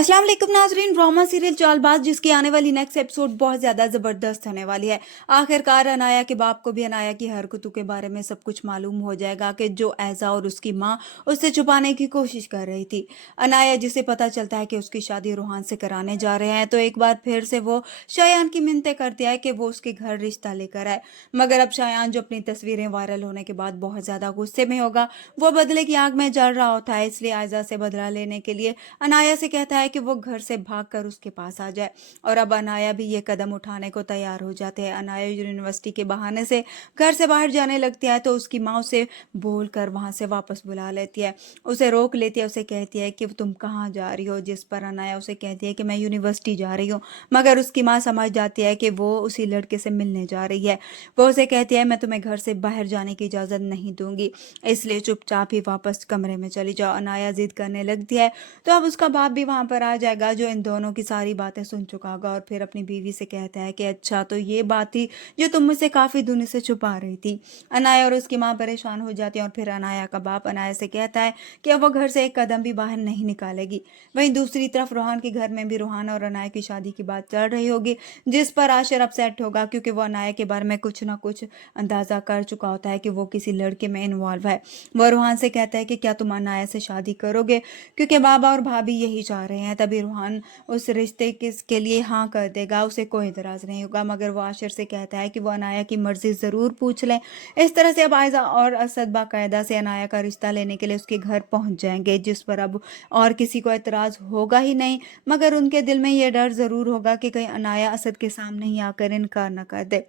अस्सलाम वालेकुम नाजरीन। ड्रामा सीरियल चालबाज जिसकी आने वाली नेक्स्ट एपिसोड बहुत ज़्यादा ज़बरदस्त होने वाली है। आखिरकार अनाया के बाप को भी अनाया की हरकतों के बारे में सब कुछ मालूम हो जाएगा कि जो ऐज़ा और उसकी माँ उससे छुपाने की कोशिश कर रही थी। अनाया जिसे पता चलता है कि उसकी शादी रूहान से कराने जा रहे हैं तो एक बार फिर से वो शायान की मिन्नतें करती है कि वो उसके घर रिश्ता लेकर आए। मगर अब शायान जो अपनी तस्वीरें वायरल होने के बाद बहुत ज़्यादा गुस्से में होगा, वो बदले की आग में जल रहा होता है। इसलिए आयजा से बदला लेने के लिए अनाया से कहता है कि वो घर से भागकर उसके पास आ जाए। और अब अनाया भी ये कदम उठाने को तैयार हो जाते हैं। अनाया यूनिवर्सिटी के बहाने से घर से बाहर जाने लगती है तो उसकी माँ उसे बोलकर वहां से वापस बुला लेती है, उसे रोक लेती है, उसे कहती है कि तुम कहाँ जा रही हो। जिस पर अनाया उसे कहती है कि मैं यूनिवर्सिटी जा रही हूँ। मगर उसकी माँ समझ जाती है कि वो उसी लड़के से मिलने जा रही है। वो उसे कहती है मैं तुम्हें घर से बाहर जाने की इजाज़त नहीं दूंगी, इसलिए चुपचाप ही वापस कमरे में चली जाओ। अनाया जिद करने लगती है तो अब उसका बाप भी वहां पर आ जाएगा जो इन दोनों की सारी बातें सुन चुका होगा और फिर अपनी बीवी से कहता है कि अच्छा तो ये बात थी जो तुम मुझसे काफी दिनों से छुपा रही थी। अनाया और उसकी माँ परेशान हो जाती है और फिर अनाया का बाप अनाया से कहता है कि अब वो घर से एक कदम भी बाहर नहीं निकालेगी। वहीं दूसरी तरफ रोहान के घर में भी रोहान और अनाया की शादी की बात चल रही होगी, जिस पर आशिर अपसेट होगा क्योंकि वो अनाया के बारे में कुछ ना कुछ अंदाजा कर चुका होता है कि वो किसी लड़के में इन्वॉल्व है। वह रोहान से कहता है कि क्या तुम अनाया से शादी करोगे, क्योंकि बाबा और भाभी यही चाह रहे हैं। तभी रूहान उस रिश्ते के लिए हाँ कर देगा, उसे कोई इतराज नहीं होगा। मगर वो आशिर से कहता है कि वो अनाया की मर्जी जरूर पूछ लें। इस तरह से अब आयजा और असद बाकायदा से अनाया का रिश्ता लेने के लिए उसके घर पहुंच जाएंगे, जिस पर अब और किसी को एतराज होगा ही नहीं। मगर उनके दिल में यह डर जरूर होगा कि कहीं अनाया असद के सामने ही आकर इनकार न कर दे।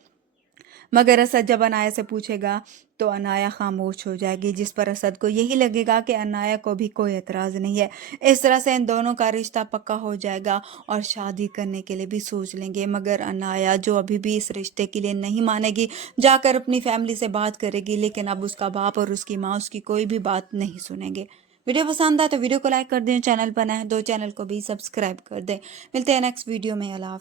मगर असद जब अनाया से पूछेगा तो अनाया खामोश हो जाएगी, जिस पर असद को यही लगेगा कि अनाया को भी कोई एतराज नहीं है। इस तरह से इन दोनों का रिश्ता पक्का हो जाएगा और शादी करने के लिए भी सोच लेंगे। मगर अनाया जो अभी भी इस रिश्ते के लिए नहीं मानेगी, जाकर अपनी फैमिली से बात करेगी, लेकिन अब उसका बाप और उसकी माँ उसकी कोई भी बात नहीं सुनेंगे। वीडियो पसंद आए तो वीडियो को लाइक कर दें, चैनल पर नए हैं तो चैनल को भी सब्सक्राइब कर दें। मिलते हैं नेक्स्ट वीडियो में। अल्लाह हाफ़िज़।